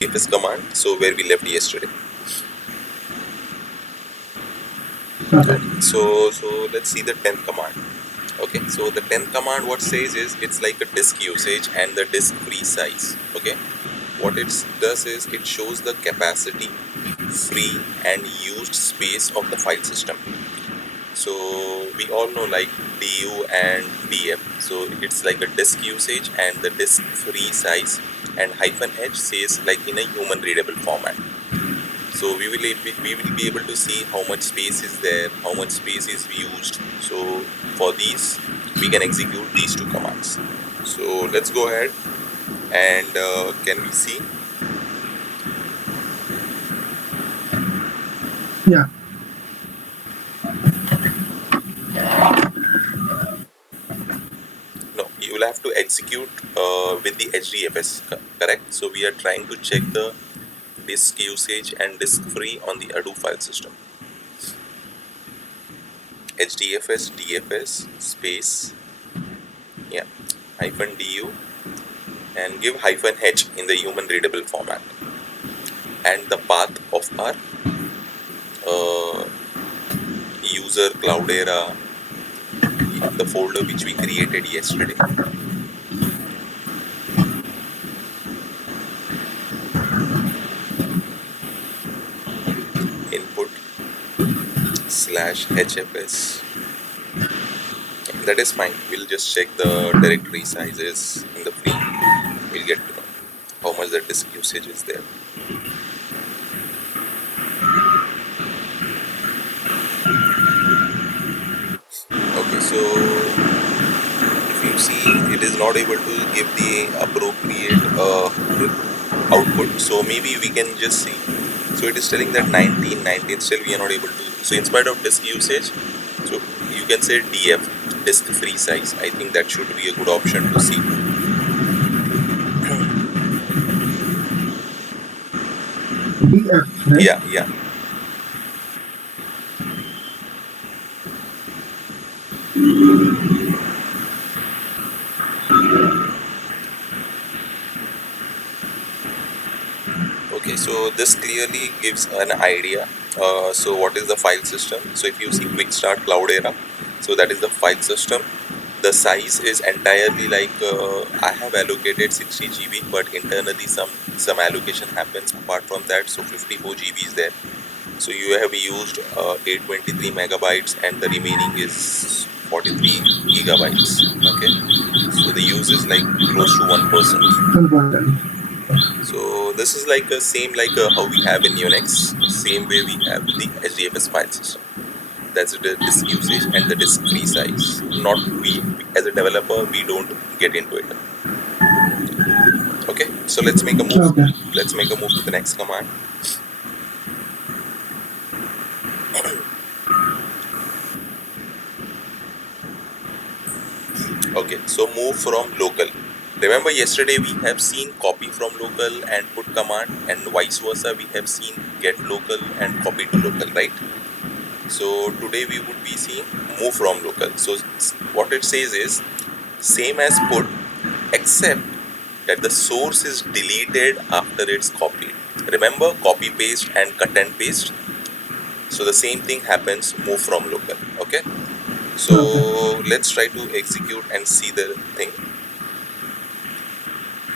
HDFS command, so where we left yesterday. Okay. Okay, so let's see the 10th command. Okay, so the 10th command, what says is it's like a disk usage and the disk free size. Okay, what it does is it shows the capacity, free and used space of the file system. So we all know like DU and DM. So it's like a disk usage and the disk free size, and -H says like in a human readable format. So we will be able to see how much space is there, how much space is used. So for these we can execute these two commands. So let's go ahead and can we see? Yeah. No, you will have to execute with the HDFS, correct? So we are trying to check the disk usage and disk free on the Hadoop file system. HDFS DFS space, yeah, -du and give -h in the human readable format, and the path of our user Cloudera, the folder which we created yesterday. Input /hfs. That is fine. We'll just check the directory sizes in the free. We'll get to know how much the disk usage is there. Okay, so if you see, it is not able to give the appropriate output. So maybe we can just see. So it is telling that 19, still we are not able to. So in spite of disk usage, so you can say DF, disk free size. I think that should be a good option to see. DF, right? Yeah. Okay, so this clearly gives an idea. So what is the file system? So if you see quick start Cloudera, so that is the file system. The size is entirely like I have allocated 60 GB, but internally some allocation happens apart from that. So 54 GB is there. So you have used 823 megabytes, and the remaining is 43 gigabytes. Okay, so the use is like close to 1%. Important. So this is like a same like how we have in Unix, same way we have the HDFS file system. That's the disk usage and the disk free size. Not we as a developer, we don't get into it. Okay, so let's make a move. Okay. Let's make a move to the next command. Okay, so move from local. Remember yesterday we have seen copy from local and put command, and vice versa we have seen get local and copy to local, right? So today we would be seeing move from local. So what it says is same as put, except that the source is deleted after it's copied. Remember copy paste and cut and paste? So the same thing happens move from local. Okay, so let's try to execute and see the thing.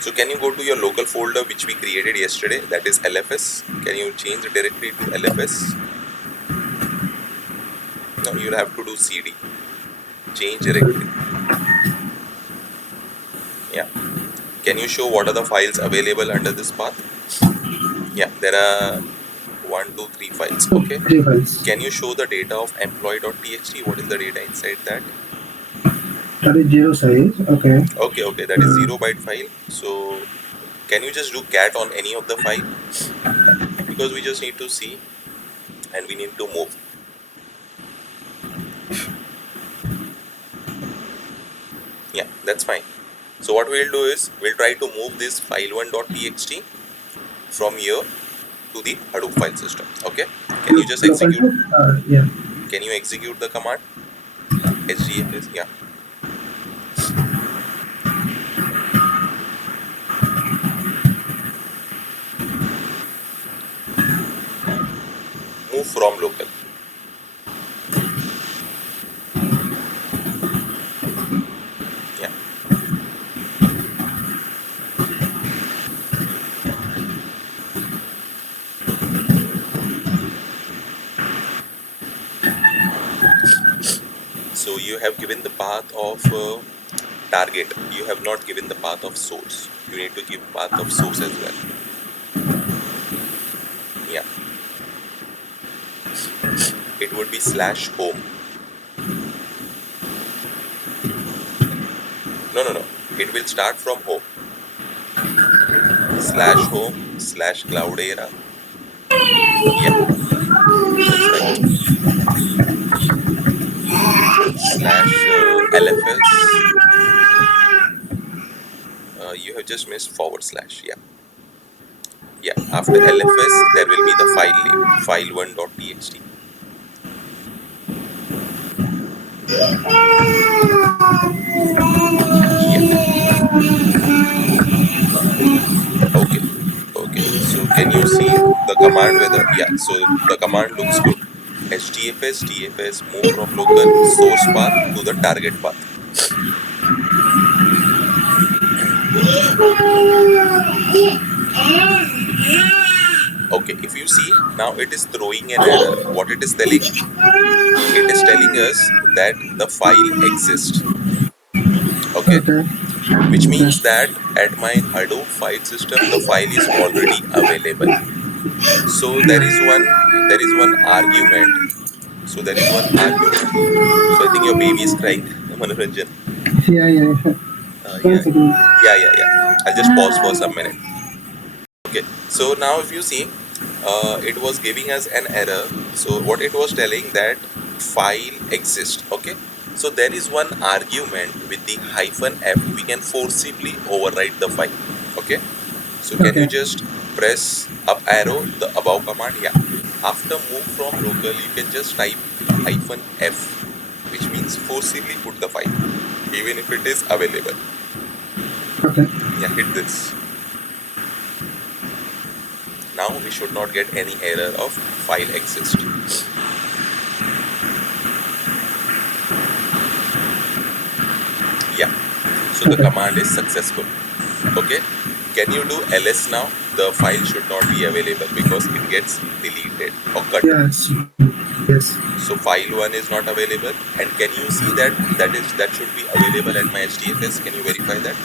So can you go to your local folder which we created yesterday, that is LFS? Can you change the directory to LFS? No, you'll have to do CD, change directory. Yeah, can you show what are the files available under this path? Yeah, there are 1, 2, 3 files. Okay, 3 files. can you show the data of employee.txt? What is the data inside that? That is 0 size. Okay. Okay, that is 0 byte file. So can you just do cat on any of the file, because we just need to see and we need to move. Yeah, that's fine. So what we'll do is we'll try to move this file1.txt from here to the Hadoop file system. Okay, can you just Local execute? to, yeah. Can you execute the command HDFS? Yeah. move from local. Yeah. So you have given the path of target. You have not given the path of source. You need to give path of source as well. Yeah. It would be /home. No. It will start from home. /home/Cloudera. Yeah, that's right. /LFS. You have just missed /. Yeah. Yeah. After LFS, there will be the file name, file1.txt. Okay. Okay. So can you see the command whether, yeah, so the command looks good. HDFS, DFS, move from local source path to the target path. Okay, if you see, now it is throwing an error. What it is telling? It is telling us that the file exists. Okay, Okay. which Okay. means that at my Hadoop file system, the file is already available. So there is one argument. So there is one argument. So I think your baby is crying, Manoranjan. Yeah. One Yeah, second. yeah. I'll just pause for some minute. Okay, so now if you see, it was giving us an error. So what it was telling that file exists. Okay, so there is one argument with the -f. We can forcibly overwrite the file. Okay, so can you Okay. just press up arrow, the above command? Yeah. After move from local, you can just type -f, which means forcibly put the file, even if it is available. Okay. Yeah, hit this. Now we should not get any error of file exist. Yeah, so the Okay. command is successful. Okay, can you do ls now? The file should not be available because it gets deleted or cut. Yes. Yes. So file 1 is not available, and can you see that should be available at my HDFS? Can you verify that?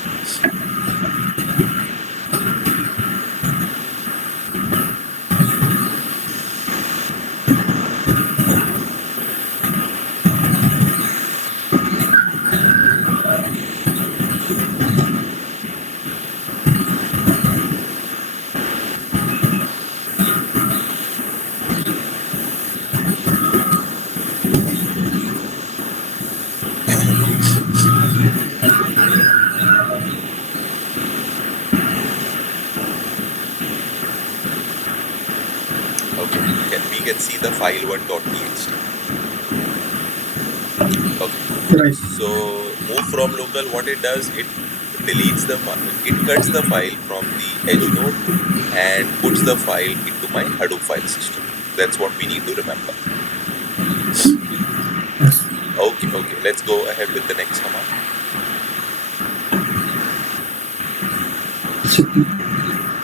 Okay, we can see the file1.txt. Okay, Right. so move from local, what it does, it deletes the file, it cuts the file from the edge node and puts the file into my Hadoop file system. That's what we need to remember. Okay, let's go ahead with the next command.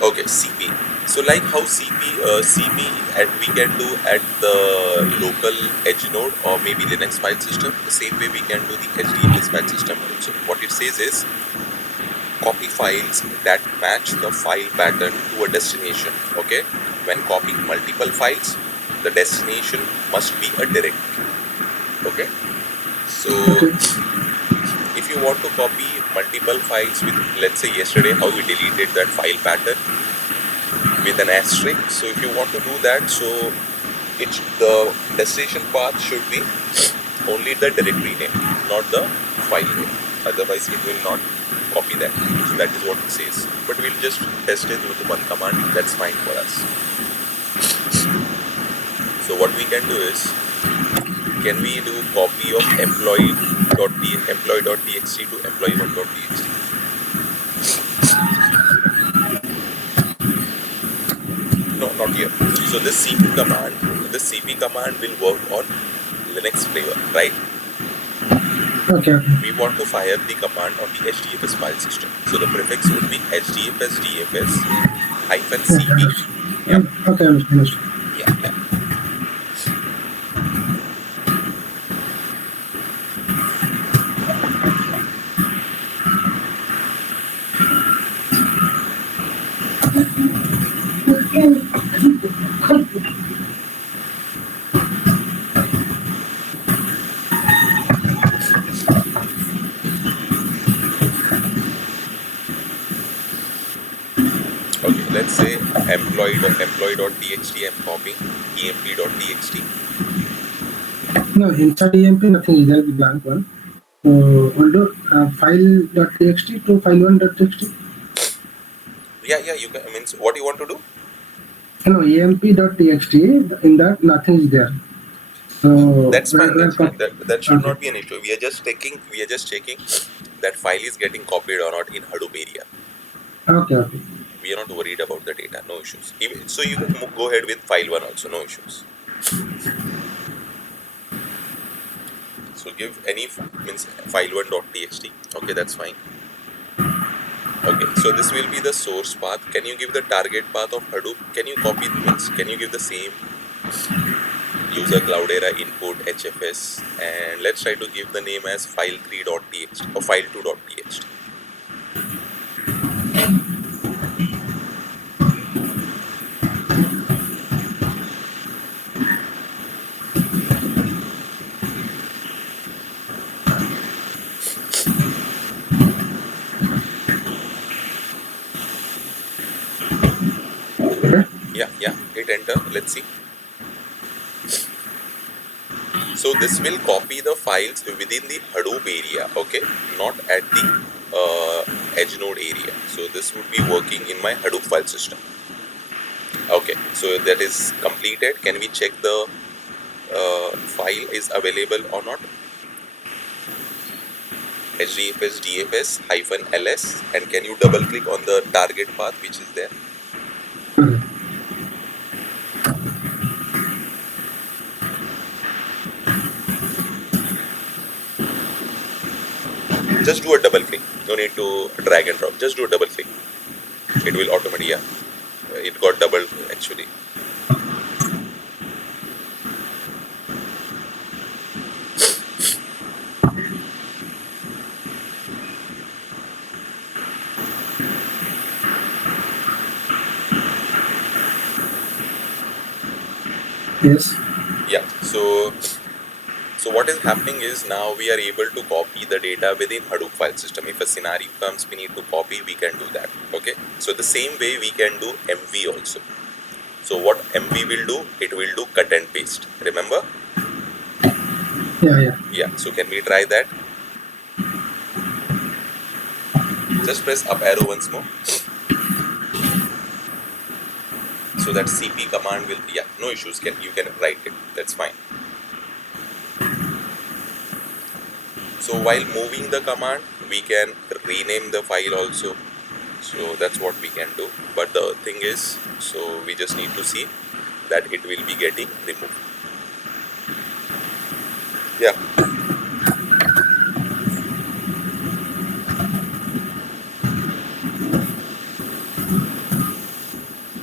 Okay, CP. So like how CP we can do at the local edge node or maybe Linux file system, the same way we can do the HDFS file system also. What it says is copy files that match the file pattern to a destination. Okay, when copying multiple files, the destination must be a directory. Okay, so Okay. if you want to copy multiple files with, let's say yesterday how we deleted that file pattern with an asterisk. So if you want to do that, so the destination path should be only the directory name, not the file name. Otherwise, it will not copy that. So that is what it says. But we'll just test it with one command. That's fine for us. So what we can do is, can we do copy of employee.txt to employee1.txt? No, not here. So this CP command will work on Linux flavor, right? Okay. We want to fire the command on the HDFS file system. So the prefix would be HDFS DFS hyphen Okay. CP. Yeah, Okay. Understood. yeah, yeah. Okay, let's say employee.txt I'm copying emp.txt. No, inside EMP nothing is there. The blank one. Although file.txt to file1.txt. Yeah, you can, means what you want to do? No, emp.txt. In that nothing is there. So That's fine. where That's fine. That should okay. not be an issue. We are just checking that file is getting copied or not in Hadoop area. Okay. Okay. We are not worried about the data. No issues. So you can go ahead with file one also. No issues. So give any means file1.txt. Okay, that's fine. Okay, so this will be the source path. Can you give the target path of Hadoop? Can you copy means can you give the same user Cloudera input HFS, and let's try to give the name as file3.txt or file2.txt. Okay. Yeah, hit enter. Let's see. So this will copy the files within the Hadoop area, okay, not at the edge node area. So this would be working in my Hadoop file system. Okay, so that is completed. Can we check the file is available or not? HDFS DFS -ls, and can you double click on the target path which is there? Okay. Just do a double click. No need to drag and drop. Just do a double click. It will automatically, yeah. It got doubled actually. Yes. Yeah. So what is happening is now we are able to copy the data within Hadoop file system. If a scenario comes, we need to copy, we can do that. Okay. So the same way we can do MV also. So what MV will do? It will do cut and paste. Remember? Yeah. Yeah. So can we try that? Just press up arrow once more. So that CP command will, yeah, no issues. You can write it. That's fine. So while moving the command, we can rename the file also. So that's what we can do. But the thing is, so we just need to see that it will be getting removed. Yeah.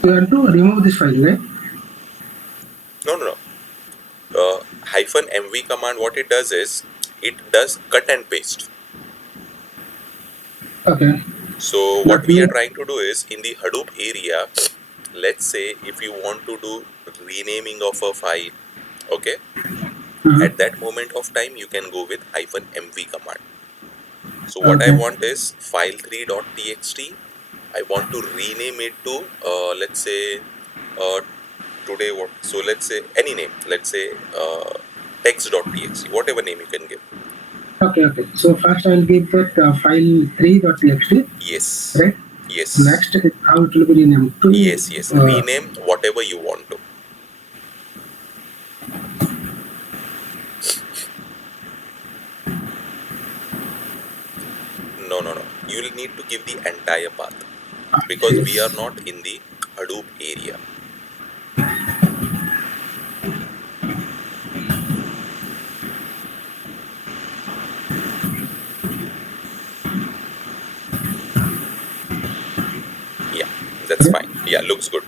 You want to remove this file, right? No. -mv command, what it does is, it does cut and paste. Okay. So what That we are means trying to do is, in the Hadoop area, let's say if you want to do renaming of a file, okay, at that moment of time, you can go with -mv command. So what I okay. want is file3.txt. I want to rename it to, let's say, today what? So let's say any name. Let's say text.txt, whatever name you can give. Okay. So first I'll give that file3.txt, Yes. right? Yes. Next, how it will be renamed to Yes. Rename whatever you want to. No. You will need to give the entire path because we are yes. not in the Hadoop area. good.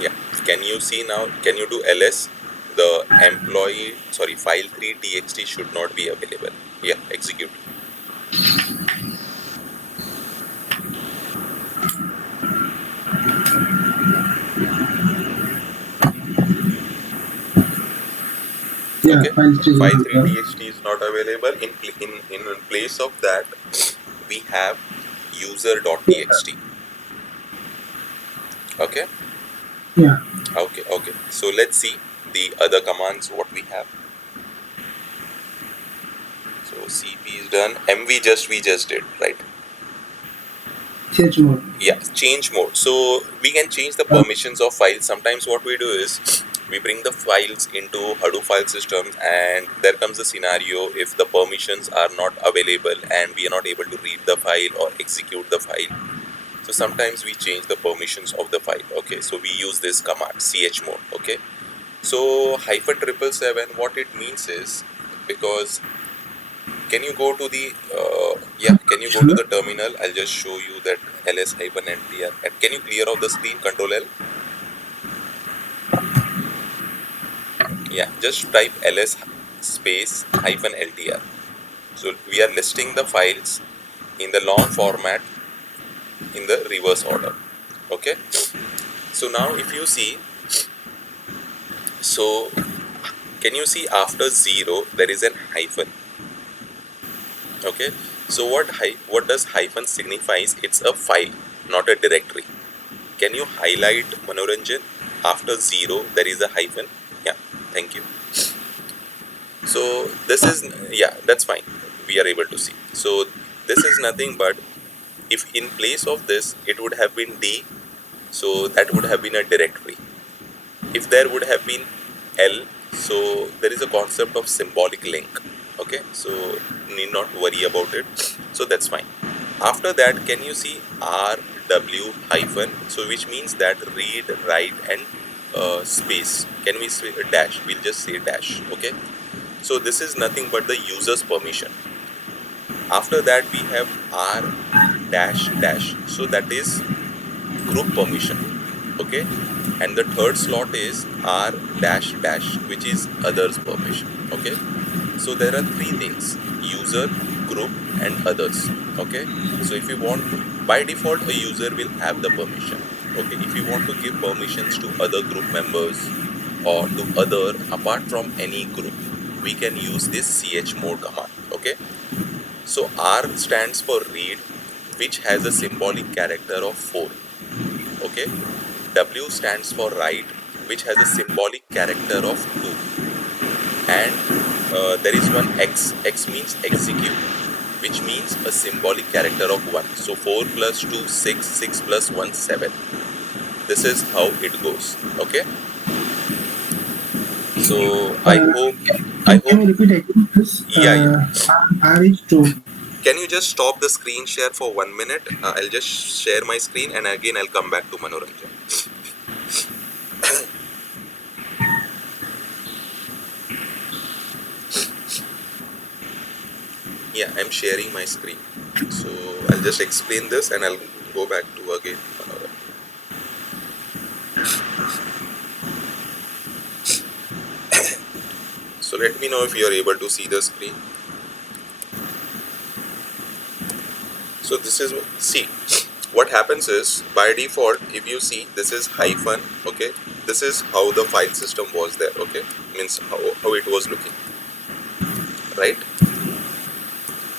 Yeah. Can you see now? Can you do ls? The file3 txt should not be available. Yeah, execute. Yeah, Okay, file still not file3 available. txt is not available. In place of that, we have user.txt. Okay. Yeah. Okay. So let's see the other commands what we have. So cp is done. we just did, right? Chmod. Yeah, change mode. So we can change the permissions of files. Sometimes what we do is we bring the files into Hadoop file system, and there comes a scenario if the permissions are not available and we are not able to read the file or execute the file. So sometimes we change the permissions of the file. Okay, so we use this command chmod. Okay, so -777, what it means is, because can you go to the can you go to Sure. the terminal? I'll just show you that ls-ntr. And can you clear off the screen? Control L. Yeah, just type ls space -ltr. So we are listing the files in the long format in the reverse order. Okay. So now if you see, so can you see after 0 there is an hyphen? Okay. So what does hyphen signifies? It's a file, not a directory. Can you highlight Manoranjan? After 0 there is a hyphen. Yeah, thank you. So this is, yeah, that's fine. We are able to see. So this is nothing but, if in place of this it would have been D, so that would have been a directory. If there would have been L, so there is a concept of symbolic link. Okay, so need not worry about it. So that's fine. After that, can you see RW hyphen? So which means that read, write, and space. Can we say a dash? We'll just say dash. Okay. So this is nothing but the user's permission. After that, we have R dash dash. So that is group permission. Okay. And the third slot is R dash dash, which is others permission. Okay. So there are three things: user, group, and others. Okay. So if you want to, by default, a user will have the permission. Okay. If you want to give permissions to other group members or to other apart from any group, we can use this chmod command. Okay. So R stands for read, which has a symbolic character of 4. Okay. W stands for write, which has a symbolic character of 2. And there is one X. X means execute, which means a symbolic character of 1. So 4 plus 2, 6, 6 plus 1, 7. This is how it goes. Okay. So I hope. Can you repeat again, please? Yeah. R is 2. Can you just stop the screen share for 1 minute? I'll just share my screen and again I'll come back to Manoranjan. Yeah, I'm sharing my screen. So I'll just explain this and I'll go back to again Manoranjan. So let me know if you are able to see the screen. So this is, see, what happens is, by default, if you see, this is hyphen. Okay, this is how the file system was there. Okay, means how it was looking, right?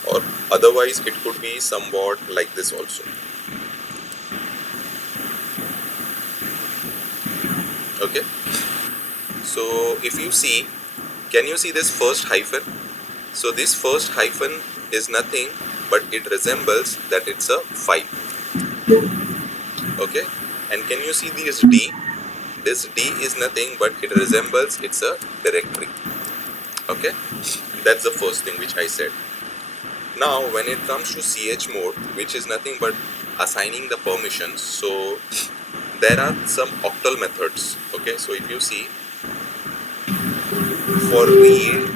Or otherwise it could be somewhat like this also. Okay, so if you see, can you see this first hyphen? So this first hyphen is nothing but it resembles that it's a file. Okay, and can you see this D? This D is nothing but it resembles it's a directory. Okay, that's the first thing which I said. Now when it comes to chmod, which is nothing but assigning the permissions, so there are some octal methods. Okay, so if you see, for read,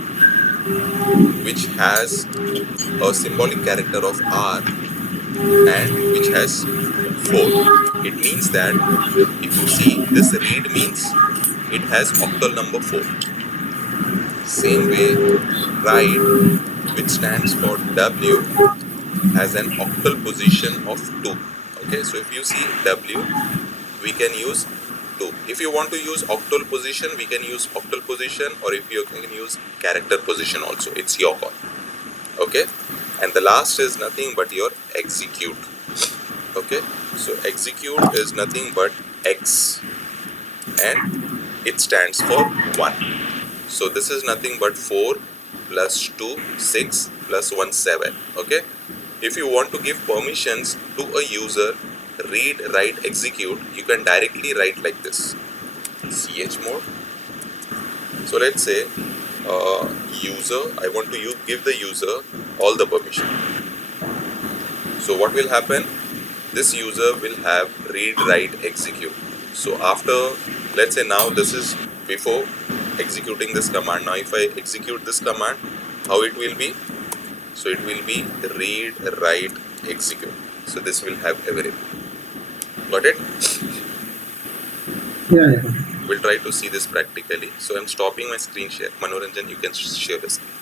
which has a symbolic character of R and which has 4. It means that if you see, this read means it has octal number 4. Same way, write, which stands for W, has an octal position of 2. Okay, so if you see W, we can use 2. If you want to use octal position, we can use octal position, or if you can use character position also, it's your call. Okay, and the last is nothing but your execute. Okay, so execute is nothing but X, and it stands for 1. So this is nothing but 4 plus 2, 6 plus 1, 7. Okay, if you want to give permissions to a user, read, write, execute, you can directly write like this: chmod. So let's say user, I want to give the user all the permission. So what will happen? This user will have read, write, execute. So after, let's say now this is before executing this command. Now if I execute this command, how it will be? So it will be read, write, execute. So this will have everything. Got it? Yeah. We'll try to see this practically. So I'm stopping my screen share. Manoranjan, you can share the screen.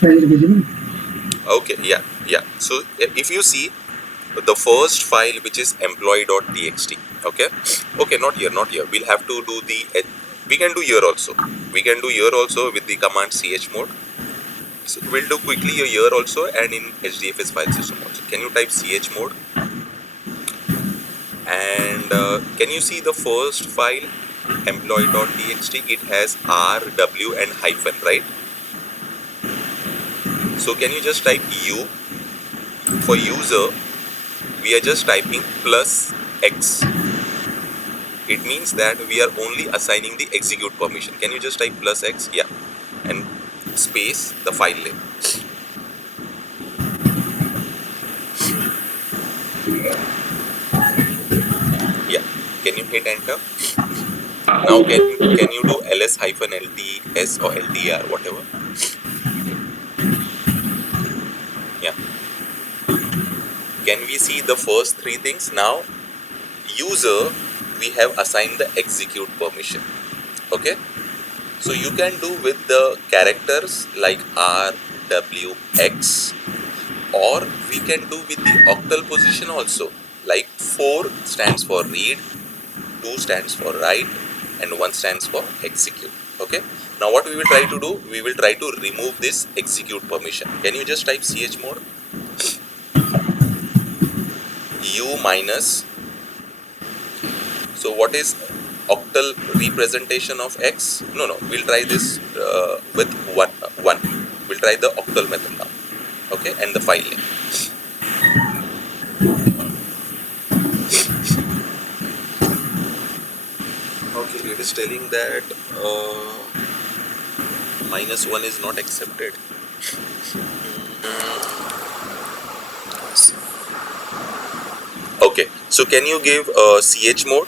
Is it visible? Okay, yeah. So if you see the first file, which is employee.txt, okay, not here. We'll have to do we can do here also. We can do here also with the command chmod. So we'll do quickly here also and in HDFS file system also. Can you type chmod? And can you see the first file, employee.txt? It has R, W and hyphen, right? So can you just type U? For user, we are just typing plus X. It means that we are only assigning the execute permission. Can you just type plus X? Yeah. And space the file name. Yeah. Can you hit enter? Now can you do ls-lt-s or ldr, whatever? Yeah. Can we see the first three things? Now, user, we have assigned the execute permission. Okay. So you can do with the characters like R, W, X, or we can do with the octal position also. Like 4 stands for read, 2 stands for write, and 1 stands for execute. Okay. Now what we will try to do? We will try to remove this execute permission. Can you just type chmod? U minus. So what is octal representation of X? No. We'll try this with 1. We'll try the octal method now. Okay, and the file name. Okay, it is telling that -1 is not accepted. Okay, so can you give chmod?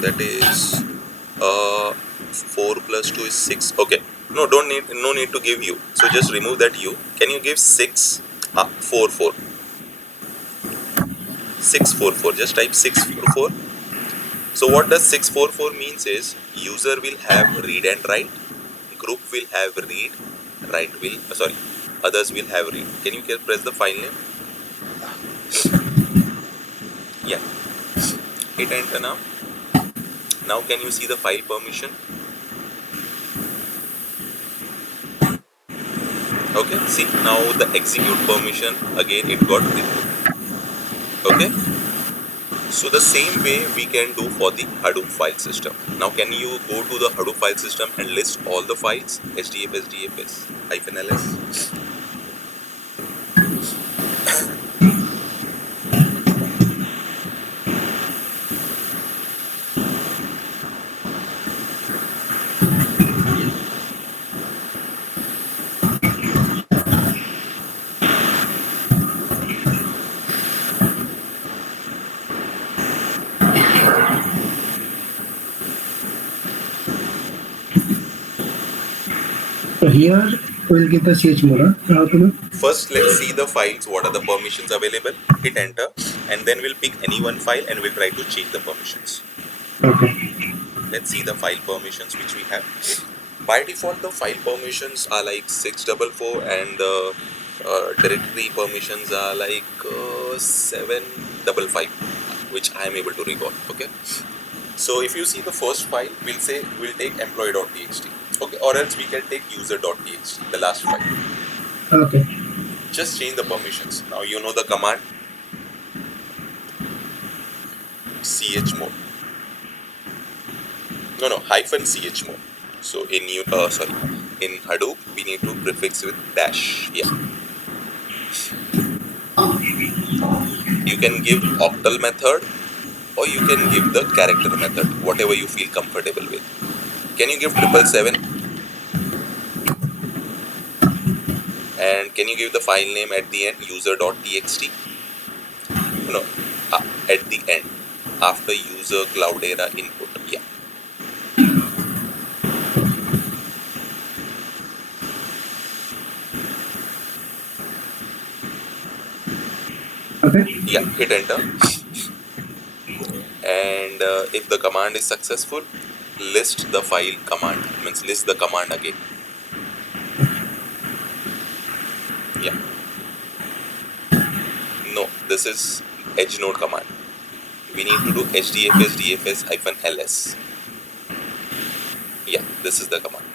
That is 4 plus 2 is 6. Okay, no need to give U. So just remove that U. Can you give 6 4 4 644? Just type 644. So what does 644 means is user will have read and write, group will have read, others will have read. Can you press the file name? Yeah. Hit enter now. Now can you see the file permission? Okay, see now the execute permission, again it got removed. Okay, so the same way we can do for the Hadoop file system. Now can you go to the Hadoop file system and list all the files, HDFS, DFS, -ls. So here we'll get the chmod. How to do? First, let's see the files. What are the permissions available? Hit enter, and then we'll pick any one file and we'll try to change the permissions. Okay. Let's see the file permissions which we have. By default, the file permissions are like 644 and the directory permissions are like 755, which I am able to recall. Okay. So if you see the first file, we'll take employee.txt. Okay, or else we can take user.txt, the last file. Okay. Just change the permissions. Now you know the command chmod. No, -chmod. So in Hadoop we need to prefix with dash. Yeah. You can give octal method or you can give the character method, whatever you feel comfortable with. Can you give 777? And can you give the file name at the end, user.txt? No, at the end, after user Cloudera input. Yeah. Okay. Yeah, hit enter. And if the command is successful, list the file command, means list the command again. Yeah. No, this is Node command. We need to do HDFS DFS-ls. Yeah, this is the command.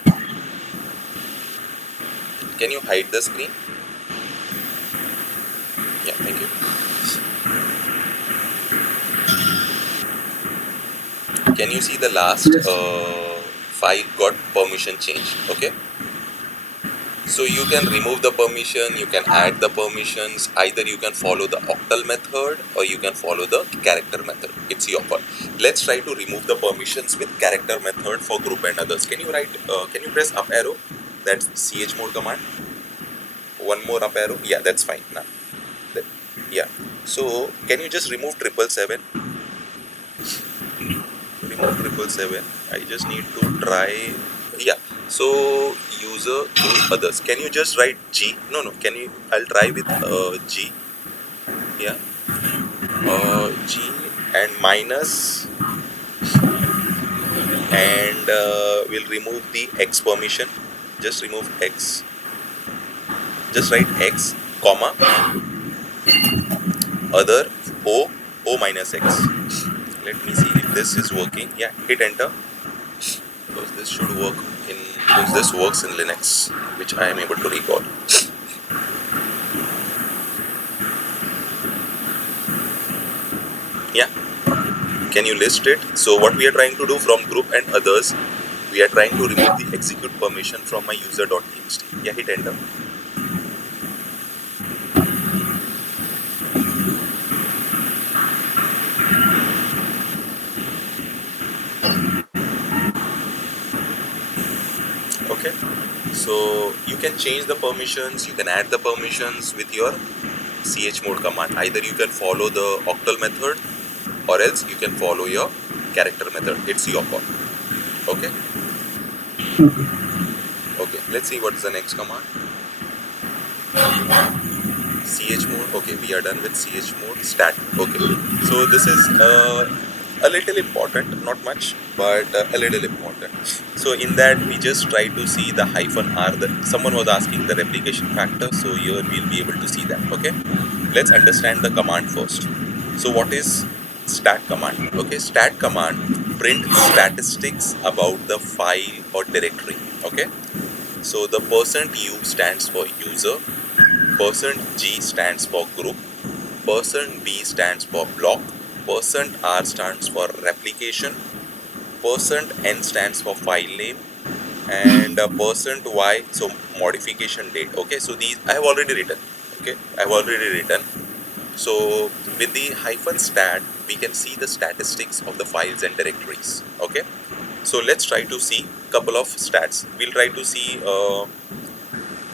Can you hide the screen? Yeah, thank you. Can you see the last Yes. file got permission changed? Okay. So you can remove the permission, you can add the permissions. Either you can follow the octal method or you can follow the character method. It's your call. Let's try to remove the permissions with character method for group and others. Can you press up arrow? That's chmod command. One more up arrow. Yeah, that's fine now. Yeah. So can you just remove 777? Remove 777. I just need to try. Yeah. So user group others. Can you just write G? No. Can you? I'll try with G. Yeah. G and minus, and we'll remove the X permission. Just remove X. Just write X, comma, other O minus X. Let me see if this is working. Yeah, hit enter. Because this should work because this works in Linux, which I am able to recall. Yeah. Can you list it? So what we are trying to do from group and others, we are trying to remove the execute permission from my user.txt. Yeah, hit enter. Okay. So you can change the permissions, you can add the permissions with your chmod command. Either you can follow the octal method or else you can follow your character method. It's your call. Okay. Okay. Let's see what is the next command. Chmod. Okay, we are done with chmod. Stat. Okay. So this is a little important, not much, but a little important. So in that we just try to see the -r. Someone was asking the replication factor, so here we'll be able to see that. Okay. Let's understand the command first. So what is stat command? Okay, stat command print statistics about the file or directory. Okay. So the %u stands for user, %g stands for group, %b stands for block, %r stands for replication, %n stands for file name, and %y, so modification date. Okay, so these I have already written. Okay, I have already written. So with the -stat, we can see the statistics of the files and directories. Okay, So let's try to see couple of stats. We'll try to see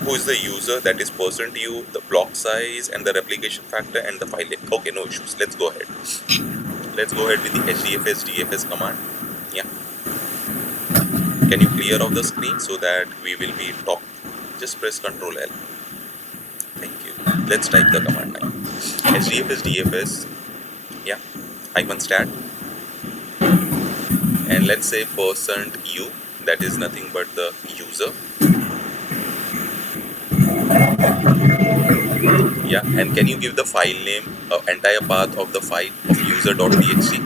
who is the user, that is person to you, the block size and the replication factor and the file name. Okay, no issues. Let's go ahead. Let's go ahead with the HDFS DFS command. Yeah. Can you clear off the screen so that we will be top? Just press Ctrl L. Thank you. Let's type the command now. HDFS DFS. Yeah. -stat. And let's say %u, that is nothing but the user. Yeah, and can you give the file name, entire path of the file of user.txt?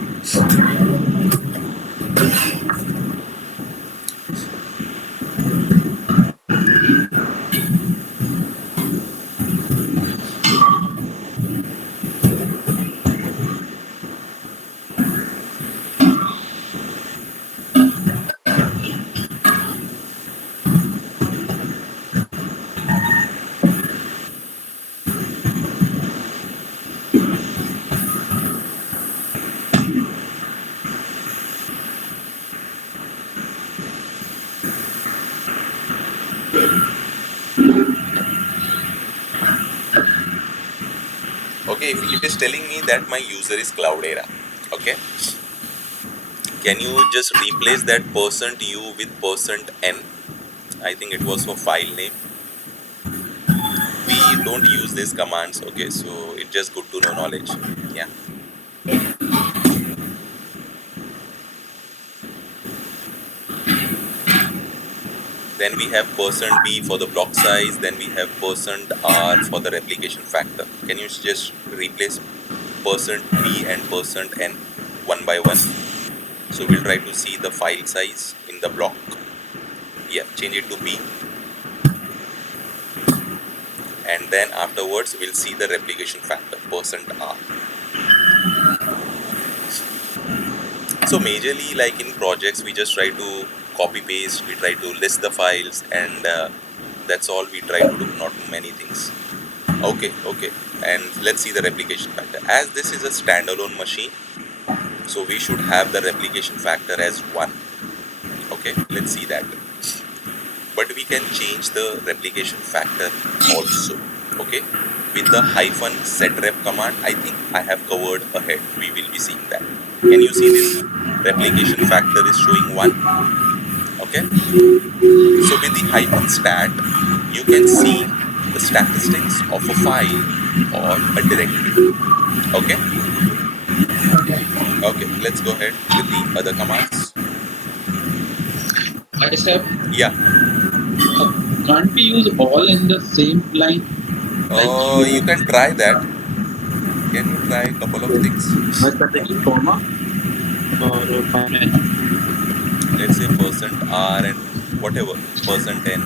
Okay, if it is telling me that my user is Cloudera, okay, can you just replace that %u with %n? I think it was for file name. We don't use these commands, okay, so it's just good to know knowledge. Yeah. Then we have %b for the block size, then we have %r for the replication factor. Can you just replace %b and %n one by one? So we'll try to see the file size in the block. Yeah, change it to b. And then afterwards we'll see the replication factor, %r. So majorly, like in projects, we just try to copy paste, we try to list the files, and that's all we try to do, not many things. Okay, and let's see the replication factor. As this is a standalone machine, so we should have the replication factor as 1. Okay, let's see that. But we can change the replication factor also, okay, with the -setrep command. I think I have covered ahead. We will be seeing that. Can you see this? Replication factor is showing 1. Okay, so with the -stat, you can see the statistics of a file or a directory. Okay, let's go ahead with the other commands. Hi, Saif. Yeah. Can't we use all in the same line? You can try that. Can you try a couple of things? Comma or Let's say %r and whatever, %n.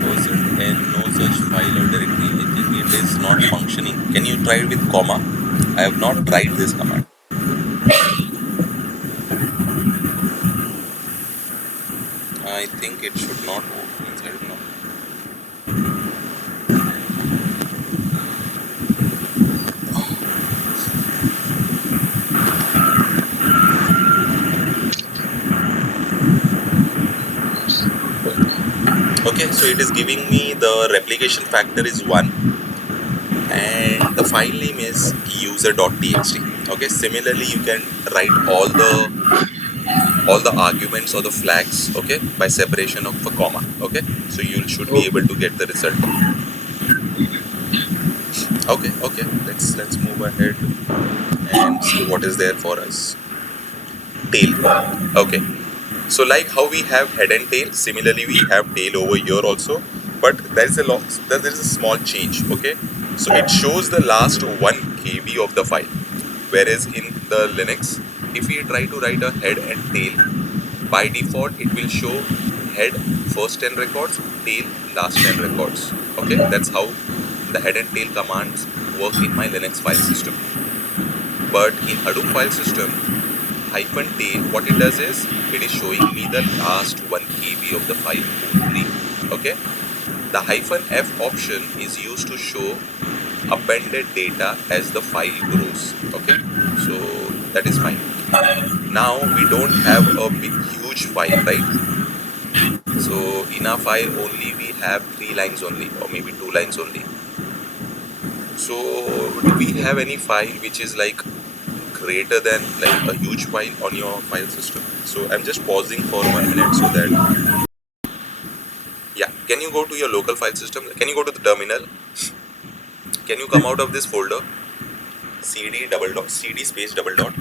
%n, no such file or directory. I think it is not functioning. Can you try it with comma? I have not tried this command. I think it should not work. I don't know. Okay, so it is giving me the replication factor is 1 and the file name is user.txt. Okay, similarly you can write all the arguments or the flags, okay, by separation of a comma. Okay, so you should be able to get the result. Okay, let's move ahead and see what is there for us. Tail. Okay, so like how we have head and tail, similarly we have tail over here also, but there is a small change. Okay, so it shows the last 1 KB of the file, whereas in the Linux, if we try to write a head and tail, by default it will show head first 10 records, tail last 10 records. Okay, that's how the head and tail commands work in my Linux file system. But in Hadoop file system, hyphen tail, what it does is it is showing me the last 1 KB of the file only. Okay. The hyphen F option is used to show appended data as the file grows. Okay, so that is fine. Now we don't have a huge file, right? So in our file only we have 3 lines only, or maybe 2 lines only. So do we have any file which is like greater than like a huge file on your file system? So I'm just pausing for 1 minute so that, yeah, can you go to your local file system? Can you go to the terminal? Can you come out of this folder? CD space double dot.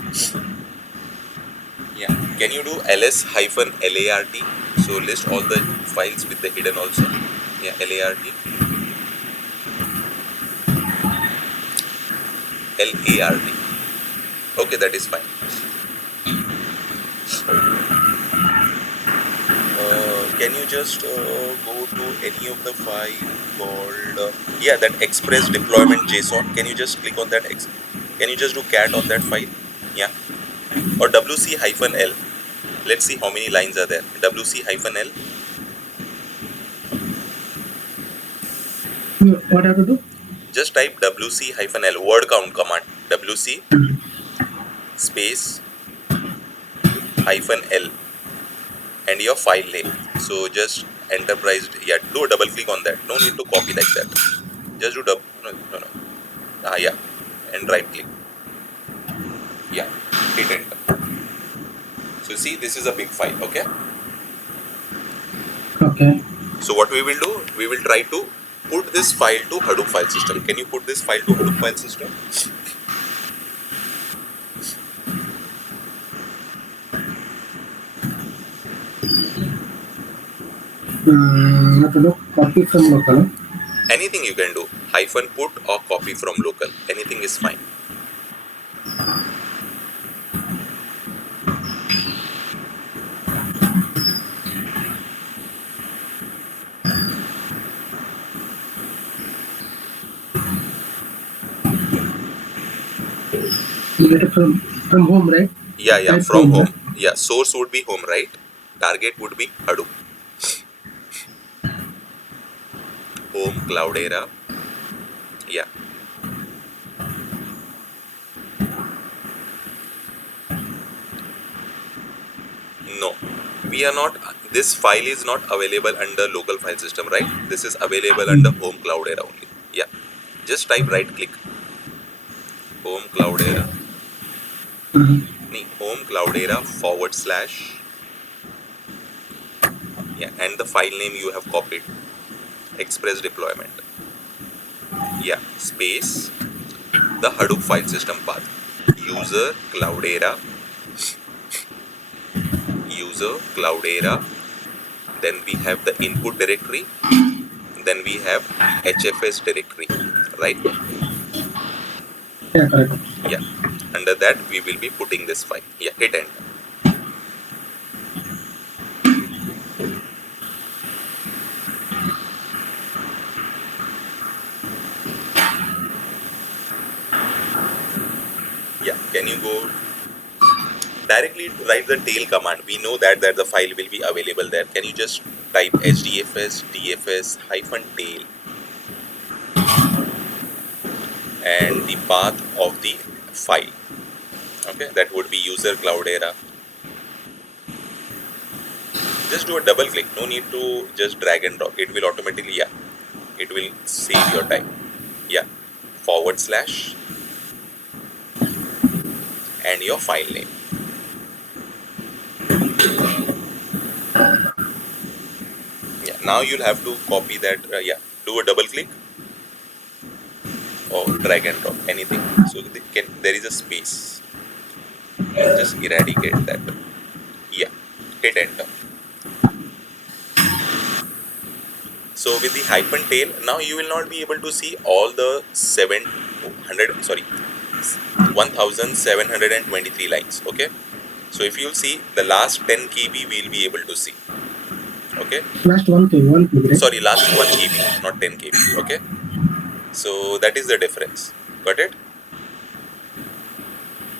Yeah. Can you do ls hyphen lart? So list all the files with the hidden also. Yeah, lart. LART. Okay, that is fine. Can you just go to any of the file called yeah, that express deployment JSON? Can you just click on that? Can you just do cat on that file? Yeah. Or wc hyphen l. Let's see how many lines are there. wc hyphen l. What have to do? Just type wc hyphen l, word count command. wc space hyphen l and your file name. So just enterprise, yeah, do a double click on that. No need to copy like that. Just do no. Yeah, and right click. Yeah, hit enter. So see, this is a big file. Okay. Okay. So what we will do, we will try to put this file to Hadoop file system. Can you put this file to Hadoop file system? What to do? Copy from local. Anything you can do. Hyphen put or copy from local. Anything is fine. You get it from home, right? Yeah, Right from home. right? Yeah, source would be home, right? Target would be Hadoop. Home, Cloudera. Yeah. No, we are not. This file is not available under local file system, right? This is available under home Cloudera only. Yeah. Just type right click. Home Cloudera. Home Cloudera / yeah, and the file name you have copied. Express deployment. Yeah, space the Hadoop file system path. User Cloudera. Then we have the input directory. Then we have HFS directory, right? Yeah, correct. Yeah. Under that we will be putting this file. Yeah, hit enter. Yeah, can you go directly write the tail command? We know that the file will be available there. Can you just type HDFS DFS hyphen tail and the path of the file? Okay, that would be user Cloudera. Just do a double click. No need to just drag and drop. It will automatically, yeah, it will save your time. Yeah, / and your file name. Yeah, now you'll have to copy that. Yeah, do a double click or drag and drop, anything. So there is a space. Just eradicate that. Yeah, hit enter. So with the hyphen tail, now you will not be able to see all the 1723 lines. Okay, so if you'll see the last 10 KB, we'll be able to see. Okay, Last 1 KB, right? sorry, last 1 KB, not 10 KB. Okay, so that is the difference. Got it?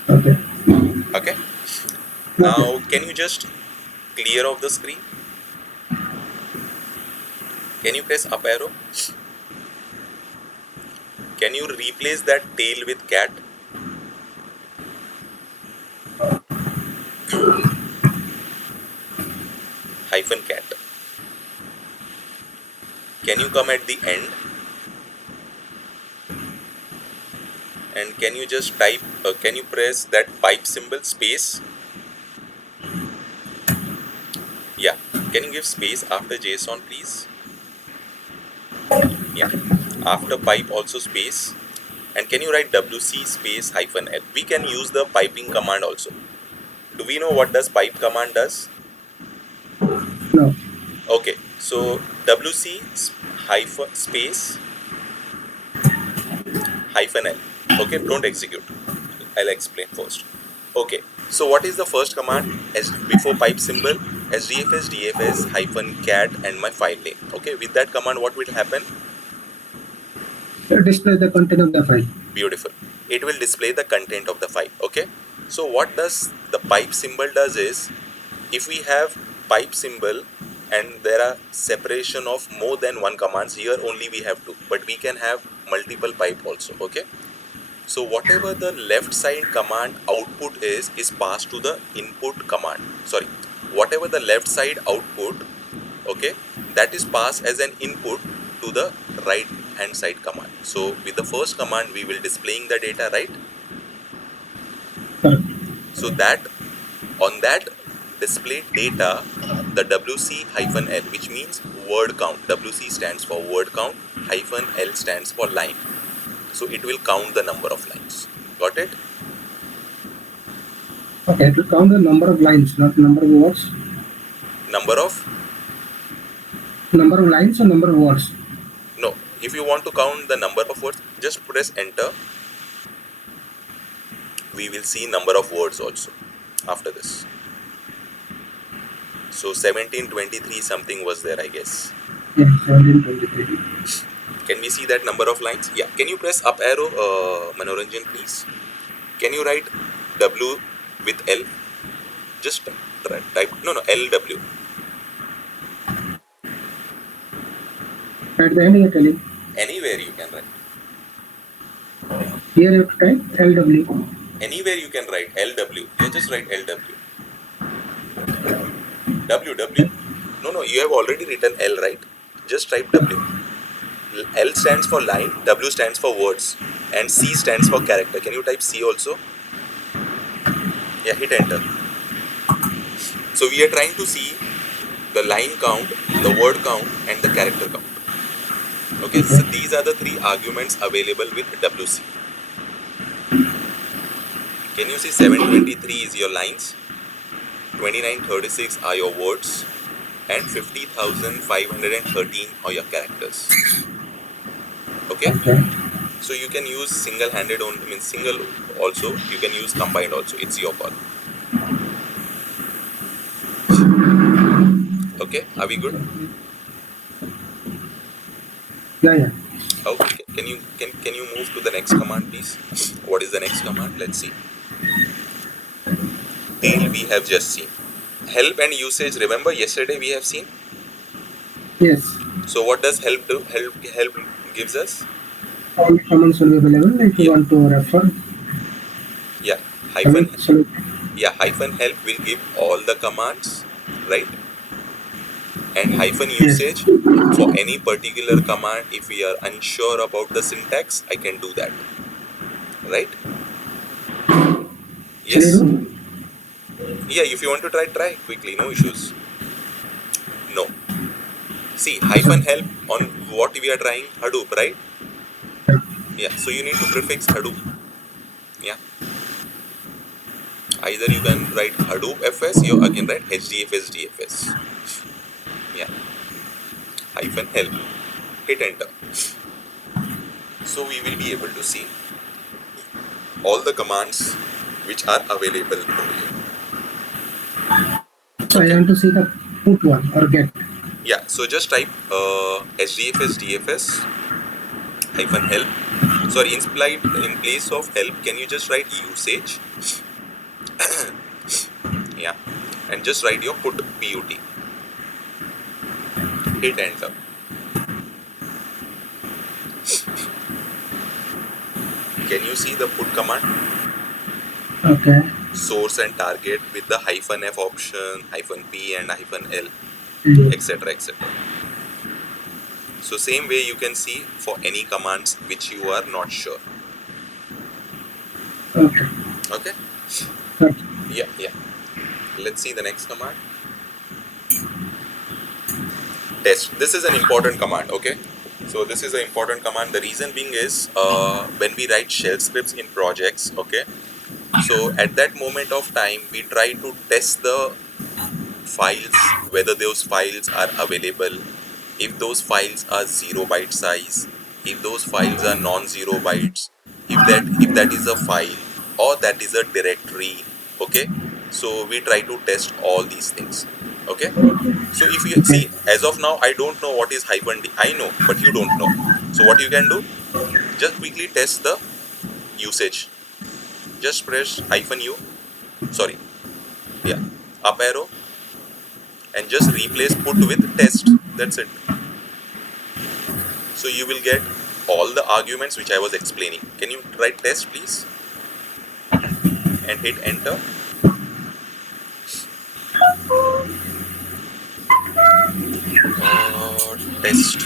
Okay. Okay. Okay. Now, can you just clear off the screen? Can you press up arrow? Can you replace that tail with cat? Hyphen cat. Can you come at the end? And can you just type, can you press that pipe symbol, space? Yeah. Can you give space after JSON, please? Yeah. After pipe also space. And can you write WC space hyphen L? We can use the piping command also. Do we know what does pipe command does? No. Okay. So WC hyphen space hyphen L. Okay. Don't execute. I'll explain first. Okay. So what is the first command? As before pipe symbol, HDFS DFS hyphen cat and my file name. Okay. With that command, what will happen? Display the content of the file. Beautiful. It will display the content of the file. Okay. So what does the pipe symbol does is, if we have pipe symbol and there are separation of more than one commands, here only we have two, but we can have multiple pipe also. Okay. So whatever the left side command output is passed to the input command. Sorry, whatever the left side output, okay, that is passed as an input to the right hand side command. So with the first command we will displaying the data, right? Correct. So that on that display data, the WC-L, which means word count. WC stands for word count, hyphen L stands for line. So it will count the number of lines. Got it? Okay, to count the number of lines, not number of words. Number of? Number of lines or number of words? No. If you want to count the number of words, just press enter. We will see number of words also after this. So 1723 something was there, I guess. Yeah, 1723. Can we see that number of lines? Yeah. Can you press up arrow, Manoranjan, please? Can you write W with L? Just type, no, LW. At the end you are telling. Anywhere you can write. Here you have to type LW. Anywhere you can write LW. Yeah, just write LW. W. No, you have already written L, right? Just type W. L stands for line, W stands for words, and C stands for character. Can you type C also? Yeah, hit enter. So we are trying to see the line count, the word count, and the character count. Okay, so these are the three arguments available with WC. Can you see 723 is your lines, 2936 are your words, and 50,513 are your characters. Okay? So you can use single-handed only, means single also, you can use combined also, it's your call. Okay, are we good? Yeah. Okay, can you move to the next command, please? What is the next command? Let's see. Tail we have just seen. Help and usage, remember yesterday we have seen? Yes. So what does help do? Help gives us? All commands will be available if you want to refer. Yeah, hyphen help will give all the commands, right? And hyphen usage for any particular command, if we are unsure about the syntax, I can do that, right? Yes. Yeah, if you want to try quickly, no issues. No. See, hyphen help on what we are trying, Hadoop, right? Yeah, so you need to prefix Hadoop. Yeah. Either you can write Hadoop FS, you again write HDFS DFS. Yeah. Hyphen help. Hit enter. So we will be able to see all the commands which are available over here. So I want to see the put one or get. Yeah, so just type HDFS DFS hyphen help. Sorry, in place of help, can you just write usage? yeah, and just write your put. Hit enter. Can you see the put command? Okay. Source and target with the -f option, -p and -l, Yes. etc., etc. So same way you can see for any commands which you are not sure. Okay. Okay. Okay. Yeah. Let's see the next command. Test. This is an important command. Okay. So this is an important command. The reason being is when we write shell scripts in projects. Okay. So at that moment of time, we try to test the files, whether those files are available, if those files are 0 byte size, if those files are non-zero bytes, if that is a file or that is a directory. Okay, so we try to test all these things. Okay, so if you Okay. see, as of now I don't know what is -d. I know, but you don't know. So what you can do, just quickly test the usage. Just press -u, sorry, yeah, up arrow, and just replace put with test. That's it. So you will get all the arguments which I was explaining. Can you write test, please? And hit enter. Test.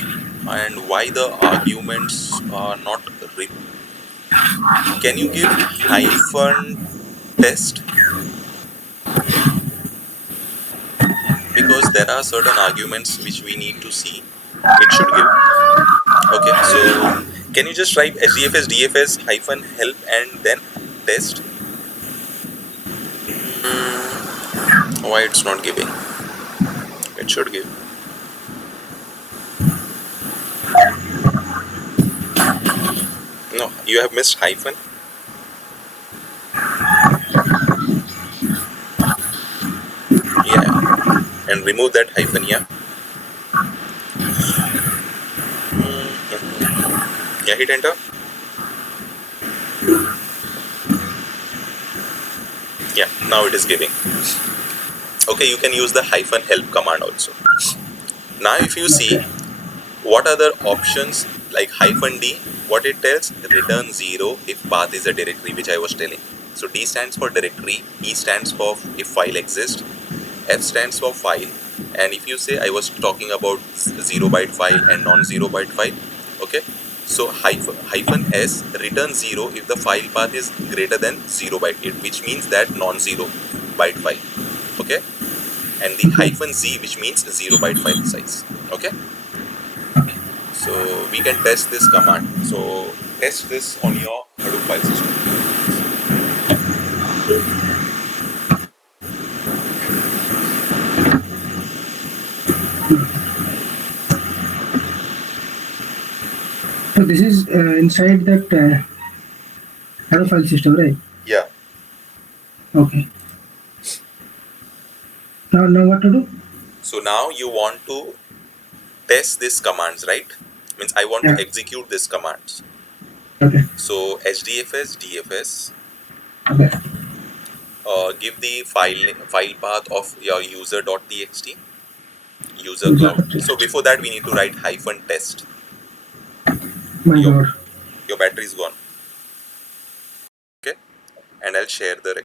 And why the arguments are not can you give hyphen test? Because there are certain arguments which we need to see. It should give. Okay, so can you just write HDFS DFS hyphen help and then test? Why it's not giving? It should give. No, you have missed hyphen. Yeah, and remove that hyphen. Yeah. Yeah, hit enter. Yeah, now it is giving. Okay, you can use the hyphen help command also. Now if you see, what are the options like -d, what it tells, return 0 if path is a directory, which I was telling. So D stands for directory, E stands for if file exists, F stands for file, and if you say I was talking about 0 byte file and non-zero byte file. Okay, so hyphen S return 0 if the file path is greater than 0 byte, which means that non-zero byte file. Okay, and the -z, which means 0 byte file size. Okay, so we can test this command. So test this on your Hadoop file system. So this is inside that Hadoop file system, right? Yeah. Okay. Now what to do? So now you want to test these commands, right? Means I want Yeah. to execute these commands. Okay. So HDFS DFS, Okay. give the file path of your user.txt, user User cloud. dot txt. So before that we need to write hyphen test. My Your God. your battery is gone. Okay, and I'll share the